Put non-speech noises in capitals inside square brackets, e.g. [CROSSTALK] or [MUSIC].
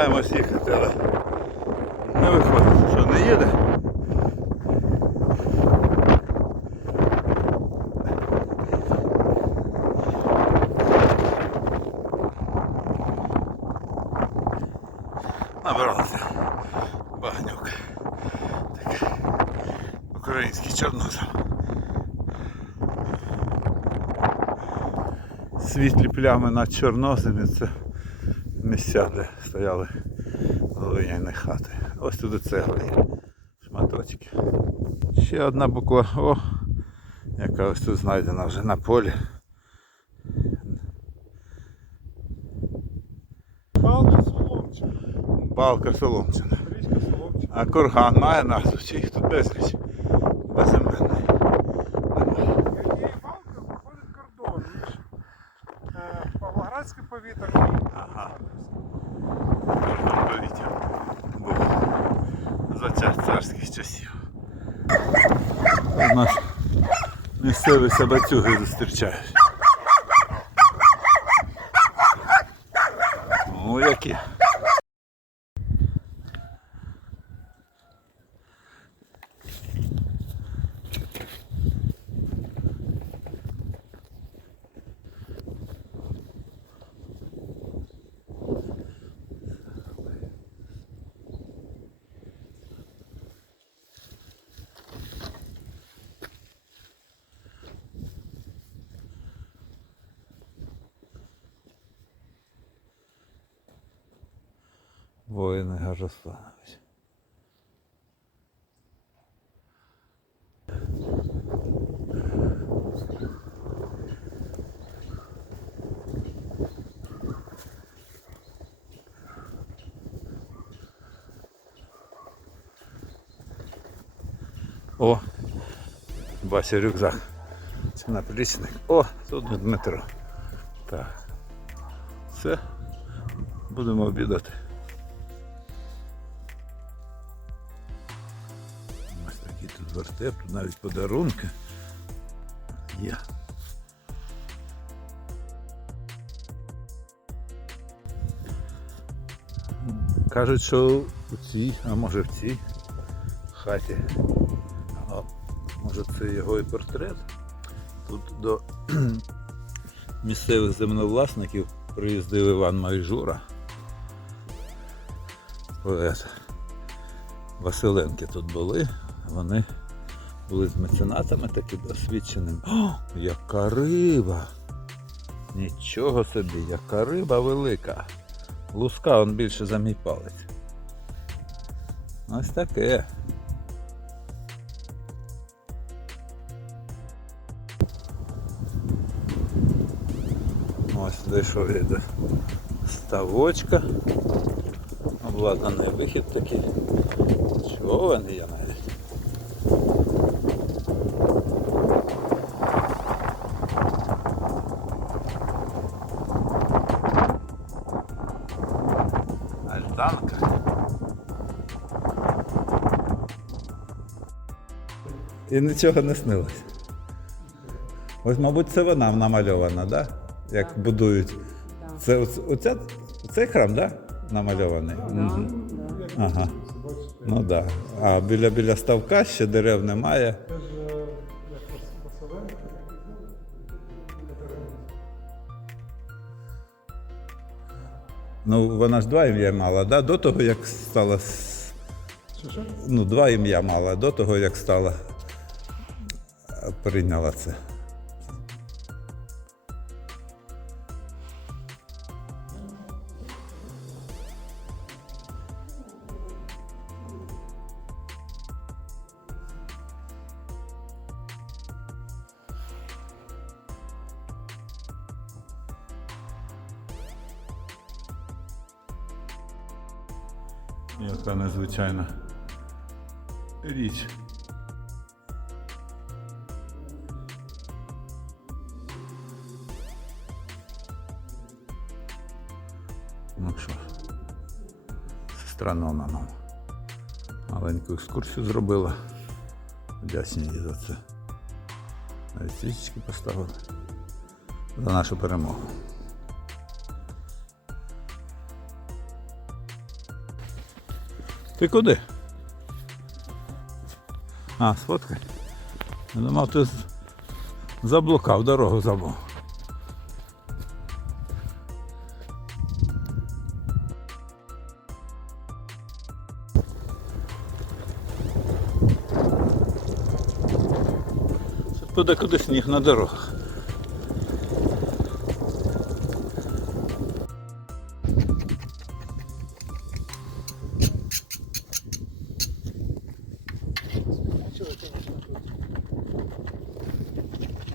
намагаємось їхати, але не виходить, що не їде. Набирався багнюк. Такий український чорнозем. Світлі плями над чорноземі це місця, де стояли глиняні хати. Ось туди цегли. Шматочки. Ще одна буква О, яка ось тут знайдена вже на полі. Палка Соломчина. Балка Соломчина. Соломчина. А курган має назву, чи їх тут безліч. Безіменний. Часів. У нас місцеві собацюги зустрічають. Ну які. Воїни Гажосланович. О, Вася рюкзак. Це наплічник. О, тут Дмитро. Так. Все. Будемо обідати. Вертеп, тут навіть подарунки є. Кажуть, що у цій, а може в цій хаті, а може це його і портрет. Тут до [CLEARS THROAT] місцевих землевласників приїздив Іван Майжура. Поет. Василенки тут були, вони були з меценатами такими досвідченими. О, яка риба! Нічого собі, яка риба велика. Луска он більше за мій палець. Ось таке. Ось дійшов я до ставочка. Обладнаний вихід такий. Човен є навіть. Альтанка. І нічого не снилось. Ось, мабуть, це вона намальована, да? Як будують. Це оця, цей храм, да? Намальований? Мгм. Ага. Ну так. Да. А біля біля ставка ще дерев немає. Ну, вона ж два ім'я мала, да? До того, як стала. Ну, два ім'я мала, до того, як стала. Прийняла це. Яка незвичайна річ. Ну що, сестра Нона нам маленьку екскурсію зробила. Вдячні їй за це. Навіть свічечки поставили за нашу перемогу. Ти куди? А, сфоткай. Я думав, ти заблукав, дорогу забув. Це буде куди сніг на дорогах.